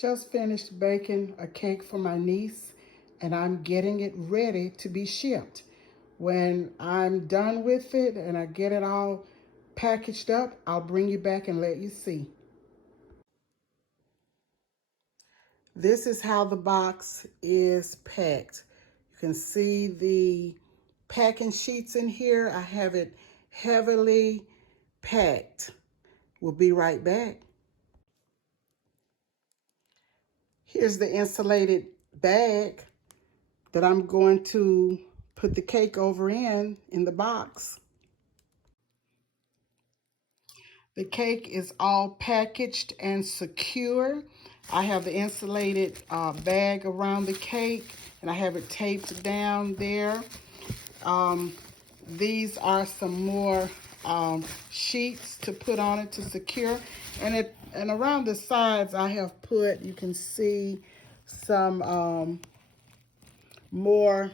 Just finished baking a cake for my niece, and I'm getting it ready to be shipped. When I'm done with it and I get it all packaged up, I'll bring you back and let you see. This is how the box is packed. You can see the packing sheets in here. I have it heavily packed. We'll be right back. Here's the insulated bag that I'm going to put the cake over in the box. The cake is all packaged and secure. I have the insulated bag around the cake, and I have it taped down there. These are some more sheets to put on it to secure. And around the sides I have put, you can see some more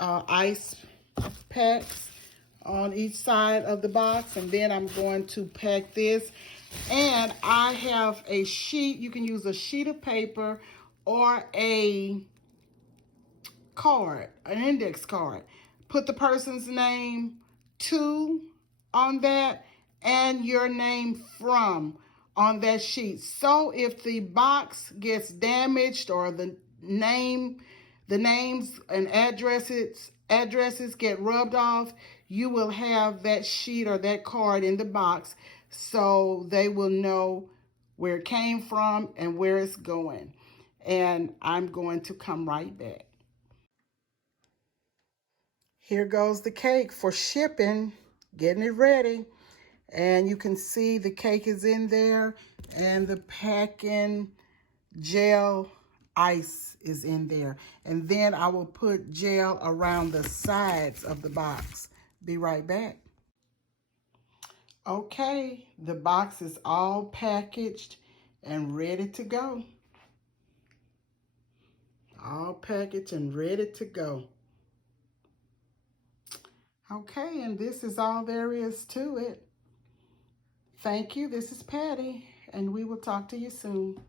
ice packs on each side of the box. And then I'm going to pack this. And I have a sheet. You can use a sheet of paper or a card, an index card. Put the person's name to on that and your name from on that sheet. So if the box gets damaged or the names and addresses get rubbed off, you will have that sheet or that card in the box, so they will know where it came from and where it's going. And I'm going to come right back. Here goes the cake for shipping, getting it ready. And you can see the cake is in there and the packing gel ice is in there. And then I will put gel around the sides of the box. Be right back. Okay, the box is all packaged and ready to go. All packaged and ready to go. Okay, and this is all there is to it. Thank you. This is Patty, and we will talk to you soon.